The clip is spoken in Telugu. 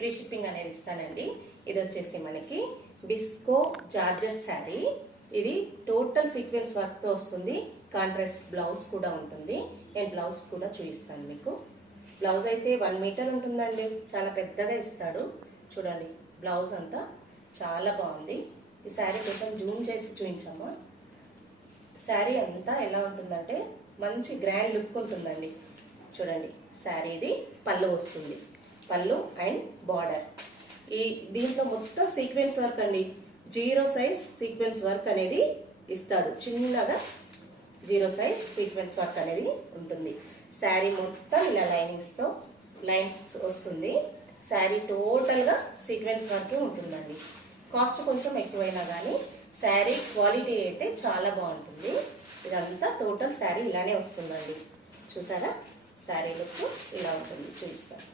ఫ్రీ షిప్పింగ్ అనేది ఇస్తానండి. ఇది వచ్చేసి మనకి బిస్కో జార్జెట్ శారీ. ఇది టోటల్ సీక్వెన్స్ వర్క్తో వస్తుంది. కాంట్రాస్ట్ బ్లౌజ్ కూడా ఉంటుంది. నేను బ్లౌజ్ కూడా చూపిస్తాను మీకు. బ్లౌజ్ అయితే 1 మీటర్ ఉంటుందండి, చాలా పెద్దగా ఇస్తాడు. చూడండి బ్లౌజ్ అంతా చాలా బాగుంది. ఈ శారీ కొంచెం జూమ్ చేసి చూపించాము. శారీ అంతా ఎలా ఉంటుందంటే మంచి గ్రాండ్ లుక్ ఉంటుందండి. చూడండి శారీ ఇది పళ్ళు వస్తుంది, పళ్ళు అండ్ బార్డర్. దీంట్లో మొత్తం సీక్వెన్స్ వర్క్ అండి. 0 సైజ్ సీక్వెన్స్ వర్క్ అనేది ఇస్తాడు. చిన్నగా 0 సైజ్ సీక్వెన్స్ వర్క్ అనేది ఉంటుంది. శారీ మొత్తం ఇలా లైన్స్ వస్తుంది. శారీ టోటల్గా సీక్వెన్స్ వర్క్ ఉంటుందండి. కాస్ట్ కొంచెం ఎక్కువైనా కానీ శారీ క్వాలిటీ అయితే చాలా బాగుంటుంది. ఇదంతా టోటల్ శారీ ఇలానే వస్తుందండి. చూసారా శారీ లుక్ ఇలా ఉంటుంది, చూపిస్తాను.